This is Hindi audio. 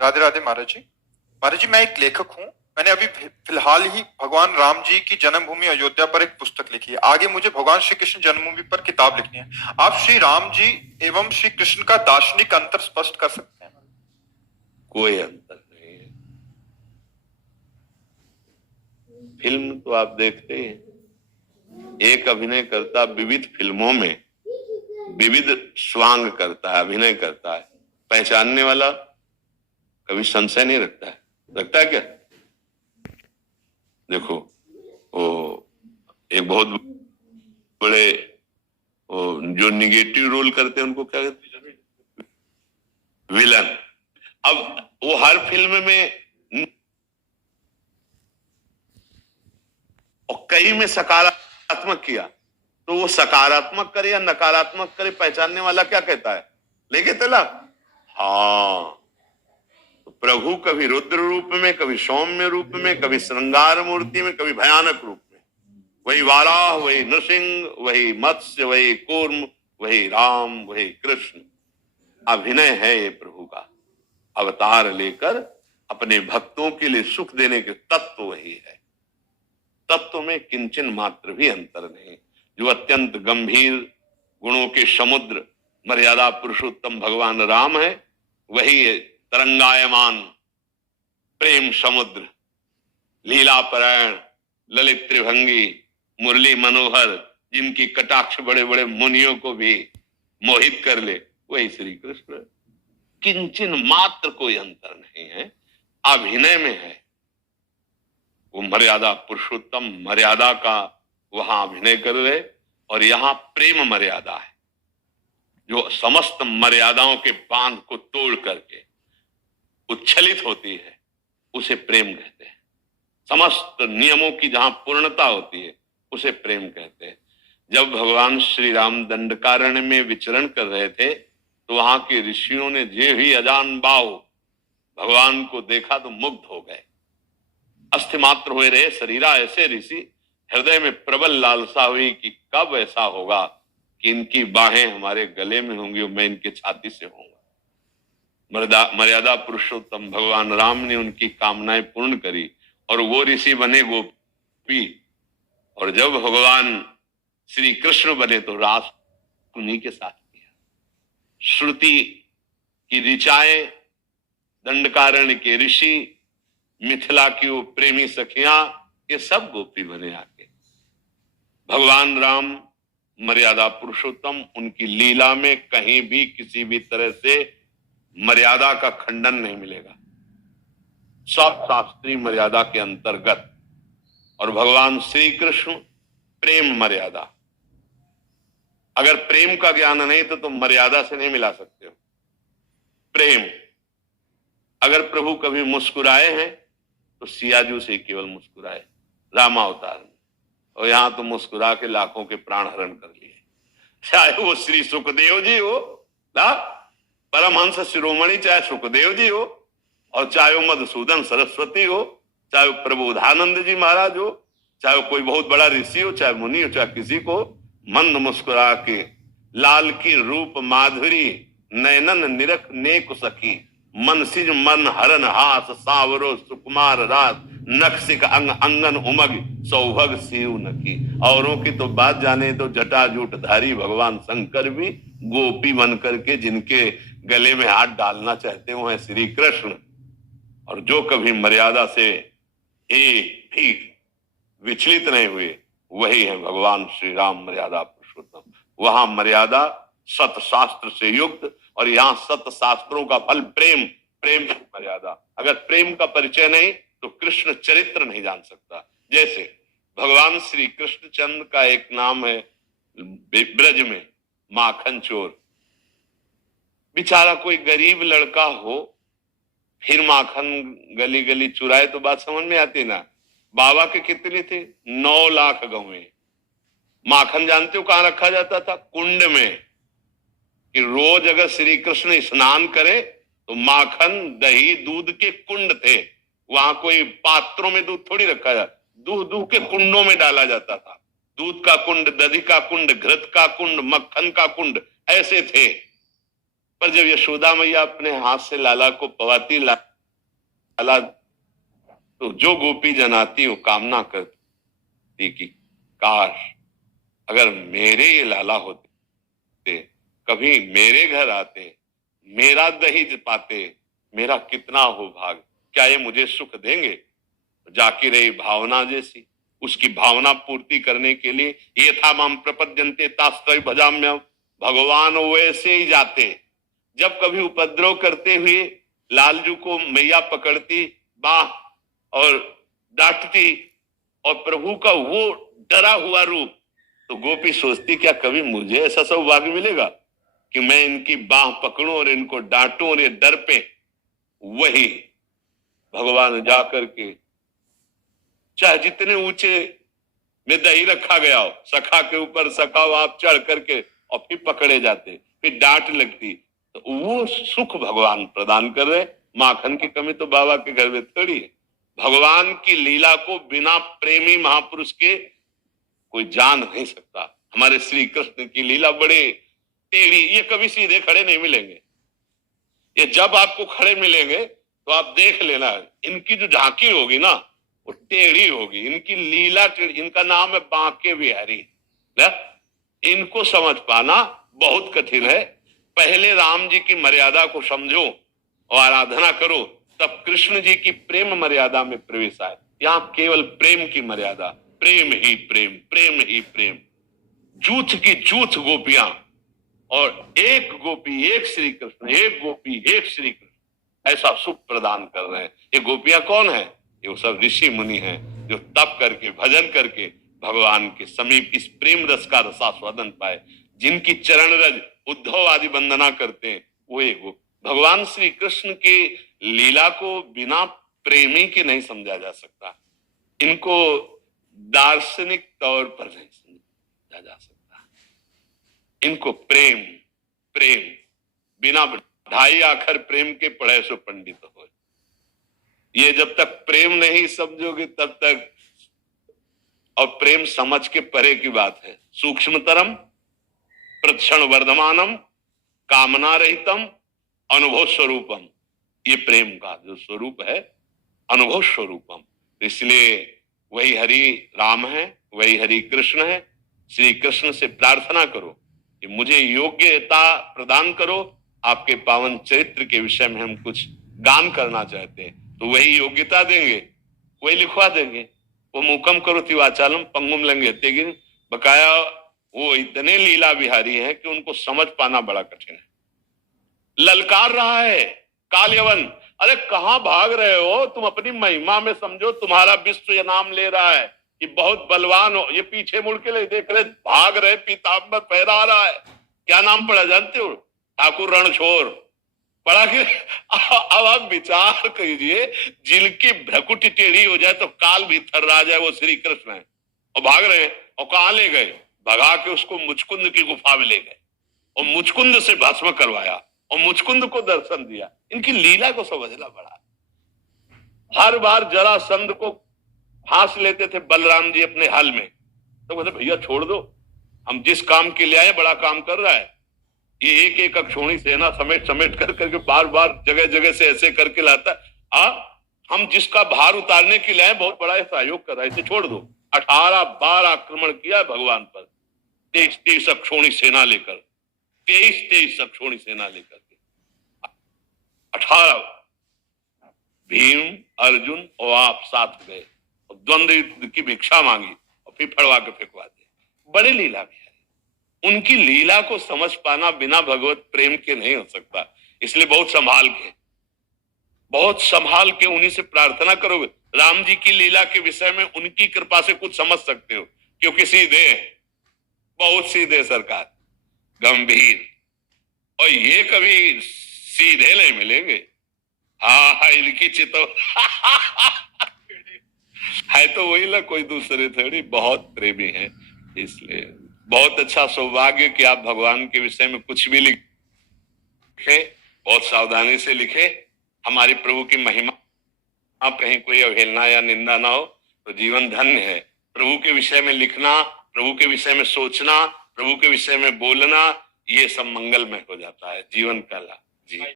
राधे राधे महाराज जी। महाराज जी, मैं एक लेखक हूँ। मैंने अभी फिलहाल ही भगवान राम जी की जन्मभूमि अयोध्या पर एक पुस्तक लिखी है। आगे मुझे भगवान श्री कृष्ण जन्मभूमि पर किताब लिखनी है। आप श्री राम जी एवं श्री कृष्ण का दार्शनिक अंतर स्पष्ट कर सकते हैं? कोई अंतर नहीं है। फिल्म तो आप देखते हैं, एक अभिनयकर्ता विविध फिल्मों में विविध स्वांग करता है, अभिनय करता है। पहचानने वाला कभी संशय नहीं रखता है। रखता है क्या? देखो, वो एक बहुत बड़े जो निगेटिव रोल करते हैं उनको क्या कहते हैं? विलन। अब वो हर फिल्म में और कई में सकारात्मक किया, तो वो सकारात्मक करे या नकारात्मक करे, पहचानने वाला क्या कहता है? लेके चला। हाँ, तो प्रभु कभी रुद्र रूप में, कभी सौम्य रूप में, कभी श्रृंगार मूर्ति में, कभी भयानक रूप में। वही वाराह, वही नृसिंह, वही मत्स्य, वही कूर्म, वही राम, वही कृष्ण। अभिनय है ये प्रभु का। अवतार लेकर अपने भक्तों के लिए सुख देने के तत्व वही है। तत्व में किंचन मात्र भी अंतर नहीं। जो अत्यंत गंभीर गुणों के समुद्र मर्यादा पुरुषोत्तम भगवान राम है, वही है तरंगायमान प्रेम समुद्र, लीलापरायण, ललित त्रिभंगी, मुरली मनोहर, जिनकी कटाक्ष बड़े बड़े मुनियों को भी मोहित कर ले, वही श्री कृष्ण। किंचन मात्र कोई अंतर नहीं है, अभिनय में है। वो मर्यादा पुरुषोत्तम मर्यादा का वहां अभिनय कर रहे, और यहां प्रेम मर्यादा है, जो समस्त मर्यादाओं के बांध को तोड़ करके उच्छलित होती है, उसे प्रेम कहते हैं। समस्त नियमों की जहां पूर्णता होती है, उसे प्रेम कहते हैं। जब भगवान श्री राम दंडकारण्य में विचरण कर रहे थे, तो वहां के ऋषियों ने जे ही अजान बाव भगवान को देखा तो मुग्ध हो गए। अस्थि मात्र हुए रहे शरीरा ऐसे ऋषि, हृदय में प्रबल लालसा हुई कि कब ऐसा होगा कि इनकी बाहें हमारे गले में होंगी और मैं इनके छाती से होऊंगा। मर्यादा पुरुषोत्तम भगवान राम ने उनकी कामनाएं पूर्ण करी और वो ऋषि बने गोपी, और जब भगवान श्री कृष्ण बने तो रास उन्हीं के साथ किया। श्रुति की ऋचाएं, दंडकारण्य के ऋषि, मिथिला की वो प्रेमी सखियां, ये सब गोपी बने आके। भगवान राम मर्यादा पुरुषोत्तम, उनकी लीला में कहीं भी किसी भी तरह से मर्यादा का खंडन नहीं मिलेगा, सब शास्त्रीय मर्यादा के अंतर्गत। और भगवान श्री कृष्ण प्रेम मर्यादा। अगर प्रेम का ज्ञान नहीं तो तुम मर्यादा से नहीं मिला सकते हो। प्रेम, अगर प्रभु कभी मुस्कुराए हैं तो सियाजू से केवल मुस्कुराए रामावतार में, और यहां तो मुस्कुरा के लाखों के प्राण हरण कर लिए। चाहे वो श्री सुखदेव जी हो ना, परमहंस शिरोमणि, चाहे सुखदेव जी हो, और चाहे वो मधुसूदन सरस्वती हो, चाहे वो प्रबोधानंद जी महाराज हो, चाहे वो कोई बहुत बड़ा ऋषि हो, चाहे मुनि हो, चाहे किसी को मंद मुस्कुरा के लाल की रूप माधुरी नयनन निरख नेक सखी, मन सिज मन हरन हास सावरो सुकुमार रात, नक्सिक अंग अंगन उमग सौभग शिव नकी। औरों की तो बात जाने तो जटाजूट धारी भगवान शंकर भी गोपी बन करके जिनके गले में हाथ डालना चाहते हो है श्री कृष्ण। और जो कभी मर्यादा से एक भी विचलित नहीं हुए, वही है भगवान श्री राम मर्यादा पुरुषोत्तम। वहां मर्यादा सत शास्त्र से युक्त, और यहां सत शास्त्रों का फल प्रेम। प्रेम मर्यादा, अगर प्रेम का परिचय नहीं तो कृष्ण चरित्र नहीं जान सकता। जैसे भगवान श्री कृष्ण चंद्र का एक नाम है ब्रज में माखन चोर। बेचारा कोई गरीब लड़का हो, फिर माखन गली गली चुराए तो बात समझ में आती ना। बाबा के कितने थे? 9 लाख गौएं। माखन जानते हो कहां रखा जाता था? कुंड में। कि रोज अगर श्री कृष्ण स्नान करे तो माखन दही दूध के कुंड थे, वहां कोई पात्रों में दूध थोड़ी रखा जाता, दूध दूध के कुंडों में डाला जाता था। दूध का कुंड, दही का कुंड, घृत का कुंड, मक्खन का कुंड, ऐसे थे। पर जब यशोदा मैया अपने हाथ से लाला को पवाती, लाला तो जो गोपी जनाती वो कामना करती कि काश अगर मेरे ये लाला होते, कभी मेरे घर आते, मेरा दही पाते, मेरा कितना हो भाग, क्या ये मुझे सुख देंगे। जाकी रही भावना जैसी, उसकी भावना पूर्ति करने के लिए ये था माम प्रपद्यन्ते तास्त्रय भजाम्यम, भगवान वैसे ही जाते। जब कभी उपद्रव करते हुए लालजू को मैया पकड़ती बाह और डांटती और प्रभु का वो डरा हुआ रूप, तो गोपी सोचती क्या कभी मुझे ऐसा सौभाग्य मिलेगा कि मैं इनकी बाह पकड़ूं और इनको डांटूं और ये डर पे। वही भगवान जाकर के चाहे जितने ऊंचे में दही रखा गया हो, सखा के ऊपर सखा आप चढ़ करके और फिर पकड़े जाते, फिर डांट लगती, तो वो सुख भगवान प्रदान कर रहे। माखन की कमी तो बाबा के घर में थोड़ी है। भगवान की लीला को बिना प्रेमी महापुरुष के कोई जान नहीं सकता। हमारे श्री कृष्ण की लीला बड़े टेढ़ी, ये कभी सीधे खड़े नहीं मिलेंगे। ये जब आपको खड़े मिलेंगे तो आप देख लेना, इनकी जो झांकी होगी ना वो टेढ़ी होगी, इनकी लीला टेढ़ी। इनका नाम है बांके बिहारी ना। इनको समझ पाना बहुत कठिन है। पहले राम जी की मर्यादा को समझो और आराधना करो, तब कृष्ण जी की प्रेम मर्यादा में प्रवेश आए। यहां केवल प्रेम की मर्यादा, प्रेम ही प्रेम, प्रेम ही प्रेम। जूथ की जूथ गोपियां और एक गोपी एक श्री कृष्ण, एक गोपी एक श्री कृष्ण, ऐसा सुख प्रदान कर रहे हैं। ये गोपियां कौन है? ये वो सब ऋषि मुनि हैं जो तप करके भजन करके भगवान के समीप इस प्रेम रस का रसास्वादन पाए। जिनकी चरण रज उद्धव आदि वंदना करते हैं वो एक भगवान श्री कृष्ण की लीला को बिना प्रेमी के नहीं समझा जा सकता। इनको दार्शनिक तौर पर नहीं समझा जा सकता। इनको प्रेम प्रेम बिना ढाई आखर प्रेम के पढ़े सो पंडित हो। ये जब तक प्रेम नहीं समझोगे तब तक, और प्रेम समझ के परे की बात है। सूक्ष्मतरम प्रतिक्षण वर्धमानम कामना रहितम अनुभव स्वरूपम, ये प्रेम का जो स्वरूप है अनुभव स्वरूपम। इसलिए वही हरि राम है, वही हरि कृष्ण है। श्री कृष्ण से प्रार्थना करो कि मुझे योग्यता प्रदान करो। आपके पावन चरित्र के विषय में हम कुछ गान करना चाहते हैं तो वही योग्यता देंगे, वही लिखवा देंगे। वो मुकम करोति वाचालम पंगुम लंघयते गिरिम, बकाया वो इतने लीला विहारी हैं कि उनको समझ पाना बड़ा कठिन है। ललकार रहा है काल यवन, अरे कहां भाग रहे हो तुम? अपनी महिमा में समझो, तुम्हारा विश्व ये नाम ले रहा है कि बहुत बलवान हो। ये पीछे मुड़ के ले देख रहे, भाग रहे, पीताम्बर फहरा रहा है। क्या नाम पड़ा जानते हो? ठाकुर रणछोड़ पढ़ा के। अब आप विचार कीजिए, जिनकी भ्रकुटी टेढ़ी हो जाए तो काल भी थर्रा जाए, वो श्री कृष्ण है और भाग रहे हैं। और कहां ले गए? भगा के उसको मुचकुंद की गुफा में ले गए और मुचकुंद से भस्म करवाया और मुचकुंद को दर्शन दिया। इनकी लीला को समझना बड़ा। हर बार जरासंध को फांस लेते थे बलराम जी अपने हल में, तो बोले भैया छोड़ दो, हम जिस काम के लिए आए बड़ा काम कर रहा है। ये एक एक अक्षोणी सेना समेट समेट कर करके बार बार जगह जगह से ऐसे करके लाता है। हम जिसका भार उतारने के लिए आए बहुत बड़ा सहयोग कर रहा है, इसे छोड़ दो। 18 बार आक्रमण किया भगवान पर, 23 अक्षोणी सेना लेकर, 23 अक्षोणी सेना लेकर के 18 भीम अर्जुन और आप साथ गए और द्वंद्व युद्ध की भिक्षा मांगी और फिर फड़वा के फेंकवा दे। बड़े लीला भी है। उनकी लीला को समझ पाना बिना भगवत प्रेम के नहीं हो सकता। इसलिए बहुत संभाल के उन्हीं से प्रार्थना करोगे। राम जी की लीला के विषय में उनकी कृपा से कुछ समझ सकते हो, क्योंकि सीधे बहुत सीधे सरकार, गंभीर, और ये कभी सीधे नहीं मिलेंगे। हाँ इनकी चितो है तो वही ना, कोई दूसरे थोड़ी, बहुत प्रेमी है। इसलिए बहुत अच्छा सौभाग्य कि आप भगवान के विषय में कुछ भी लिखे, बहुत सावधानी से लिखे। हमारे प्रभु की महिमा आप कहीं कोई अवहेलना या निंदा ना हो तो जीवन धन्य है। प्रभु के विषय में लिखना, प्रभु के विषय में सोचना, प्रभु के विषय में बोलना, ये सब मंगलमय हो जाता है, जीवन का लाभ। जी।